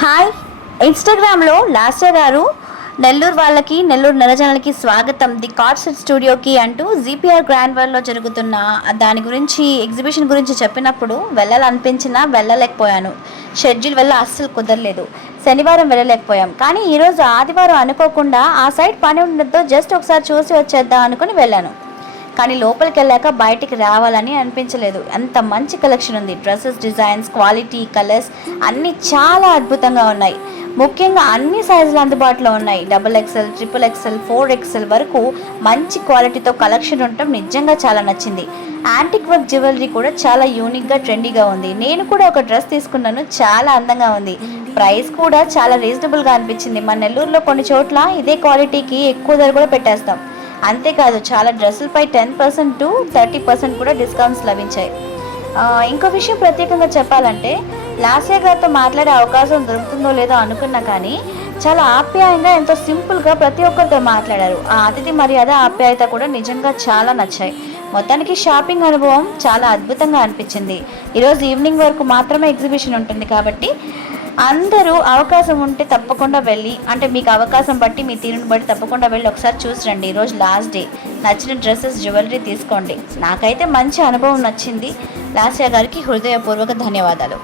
Hi, ఇన్స్టాగ్రామ్లో లాస్య గారు నెల్లూరు వాళ్ళకి, నెల్లూరు నెలజనాలకి స్వాగతం ది కార్డ్ సెట్ స్టూడియోకి అంటూ జీపీఆర్ గ్రాండ్ వరల్డ్లో జరుగుతున్న దాని గురించి, ఎగ్జిబిషన్ గురించి చెప్పినప్పుడు వెళ్ళాలనిపించినా వెళ్ళలేకపోయాను. షెడ్యూల్ వల్ల అస్సలు కుదరలేదు. శనివారం వెళ్ళలేకపోయాం. కానీ ఈరోజు ఆదివారం అనుకోకుండా ఆ సైడ్ పని ఉండడంతో జస్ట్ ఒకసారి చూసి వచ్చేద్దాం అనుకుని వెళ్ళాను. కానీ లోపలికి వెళ్ళాక బయటికి రావాలని అనిపించలేదు. అంత మంచి కలెక్షన్ ఉంది. డ్రెస్సెస్, డిజైన్స్, క్వాలిటీ, కలర్స్ అన్నీ చాలా అద్భుతంగా ఉన్నాయి. ముఖ్యంగా అన్ని సైజులు అందుబాటులో ఉన్నాయి. XXL, XXL, 4XL వరకు మంచి క్వాలిటీతో కలెక్షన్ ఉండటం నిజంగా చాలా నచ్చింది. యాంటిక్ వర్క్ జ్యువెలరీ కూడా చాలా యూనిక్గా, ట్రెండీగా ఉంది. నేను కూడా ఒక డ్రెస్ తీసుకున్నాను, చాలా అందంగా ఉంది. ప్రైస్ కూడా చాలా రీజనబుల్గా అనిపించింది. మన నెల్లూరులో కొన్ని చోట్ల ఇదే క్వాలిటీకి ఎక్కువ ధర కూడా పెట్టేస్తాం. అంతేకాదు చాలా డ్రెస్సులపై 10% టు 30% కూడా డిస్కౌంట్స్ లభించాయి. ఇంకో విషయం ప్రత్యేకంగా చెప్పాలంటే, లాస్య గారితో మాట్లాడే అవకాశం దొరుకుతుందో లేదో అనుకున్నా కానీ చాలా ఆప్యాయంగా, ఎంతో సింపుల్గా ప్రతి ఒక్కరితో మాట్లాడారు. ఆ అతిథి మర్యాద, ఆప్యాయత కూడా నిజంగా చాలా నచ్చాయి. మొత్తానికి షాపింగ్ అనుభవం చాలా అద్భుతంగా అనిపించింది. ఈరోజు ఈవినింగ్ వరకు మాత్రమే ఎగ్జిబిషన్ ఉంటుంది కాబట్టి అందరూ అవకాశం ఉంటే తప్పకుండా వెళ్ళి, అంటే మీకు అవకాశం బట్టి, మీ తీరుని బట్టి తప్పకుండా వెళ్ళి ఒకసారి చూసి రండి. ఈరోజు లాస్ట్ డే. నచ్చిన డ్రెస్సెస్, జ్యువెలరీ తీసుకోండి. నాకైతే మంచి అనుభవం నచ్చింది. లాస్య గారికి హృదయపూర్వక ధన్యవాదాలు.